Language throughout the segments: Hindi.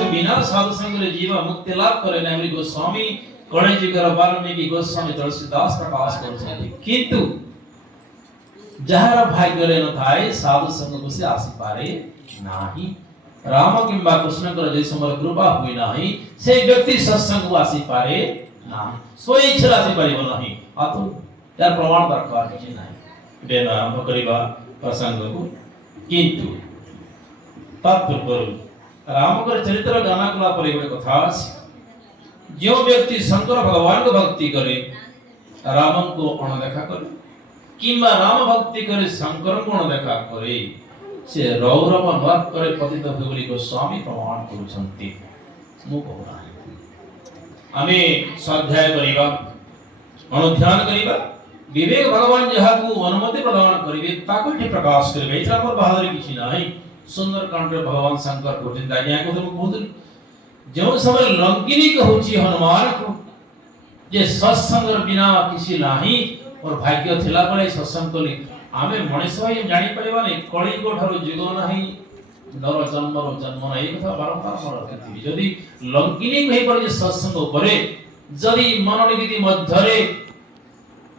संग बिना साधु संग रे जीव मुक्ति लाभ करे ना हमरी गोस्वामी कणिजिकर वाल्मीकि गोस्वामी तुलसीदास प्रकाश करछथि किंतु जहार भाग्य रे न थाए साधु संग को से आसी पारे नाही राम किंबा कृष्ण कर जे समर कृपा हुई नाही से व्यक्ति सत्संग को आसी पारे नाही सोई इच्छा आसी पारिबो नाही आतु यार प्रमाण दरकार किछि नाही बेन आरंभ करिबा प्रसंग को किंतु तत्पूर्व राम कर चरित्र गाना कला पर एक कथा अछि जो व्यक्ति शंकर भगवान को भक्ति करे राम को अणदेखा करे किंबा राम भक्ति करे शंकर को अणदेखा करे से रौरव नवात करे पतित भगवली गोस्वामी प्रमाण करुछंती मु कहना आमे स्वाध्याय करिबा अनुध्यान करिबा विवेक भगवान जहा को अनुमति प्रदान करिवे ताको एठी प्रकाश करिवे इसा हमर बहादुरी किछि नाही सुंदर कांड भगवान शंकर को चिंता ज्ञान को तुम बहुत जो समय लंकिनी कहूची हनुमान को जे सत्संग बिना किसी नाही और भाग्य थिला पळे सत्संग कली आमे मनुष्य भाई जानि परिबा नै कଳି को ठारो जुग नाही नर जन्म नाही कथा बारंबार मोर कहती जदी लंकिनी कहि पर जे सत्संग करे जदी मनोनिगति मध्यरे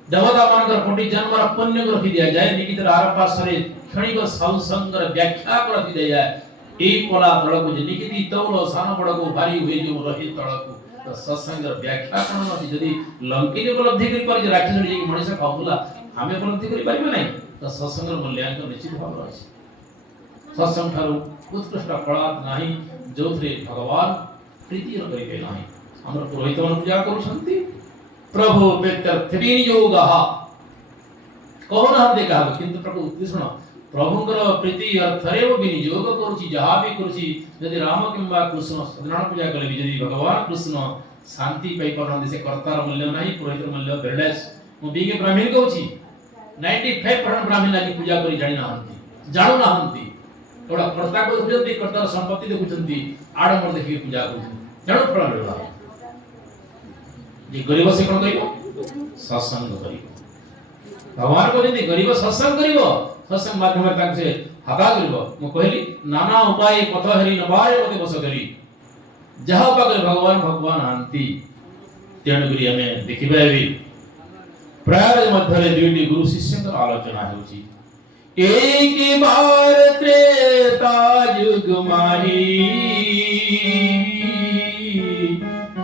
देवता मानकर कोटि जन्मर पुण्य को रखि दिया जाए निकितर आर पासरे क्षणिक सत्संगर व्याख्या को रखि दिया जाए ए कोला तळ को जे निकिति तौल सान बड़ को भारी हुई जो रहि तळ को तो सत्संग व्याख्या कोन नथि जदी लंकिनी उपलब्धि करि पर जे राक्षस जे मनुष्य खाउला आमे उपलब्धि करि परिबे नै तो सत्संग मूल्यांकन निश्चित भाव अछि सत्संग थारु उत्कृष्ट फल नाही जोथरे भगवान प्रीति करिबे नाही हमर पुरोहित मन पूजा करूछंती प्रभु व्यक्त्यर्थि योगः कोन हम देखा किंतु प्रभु कृष्ण प्रभुंकर प्रीति अर्थरे वो विनियोग करूची जहा भी करूची यदि राम किंबा कृष्ण सत्यनारायण पूजा करबी यदि भगवान कृष्ण शांति पाई परन से कर्तार मूल्य नाही पुरोहित मूल्य बेरलेस मु बीगे ब्राह्मण कहूची 95% ब्राह्मण लागी पूजा करी जानि नाहंती जानु नाहंती थोड़ा कर्ता को देखुचंती कर्तार संपत्ति देखुचंती आडमर देखि पूजा करूची जानु फल मिलला जे गरीब से कोन करिवो सत्संग करिवो भगवान को जदि गरीब सत्संग करिवो सत्संग माध्यम तक से हता करिवो मु कहली नाना उपाय पथ हरि नबाय पते बस करी जहा पागल भगवान आंती तेणुकरी हमें देखिबा भी प्रयाग मध्यरे दुईटी गुरु शिष्य आलोचना होची एक बार त्रेता युग माही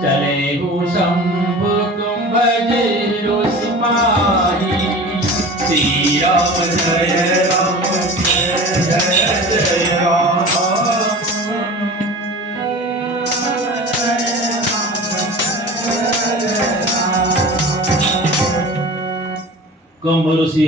चले हो शंभु कुंभजे सिपाही श्री राम जय राम जय जय राम कुंभ ऋषि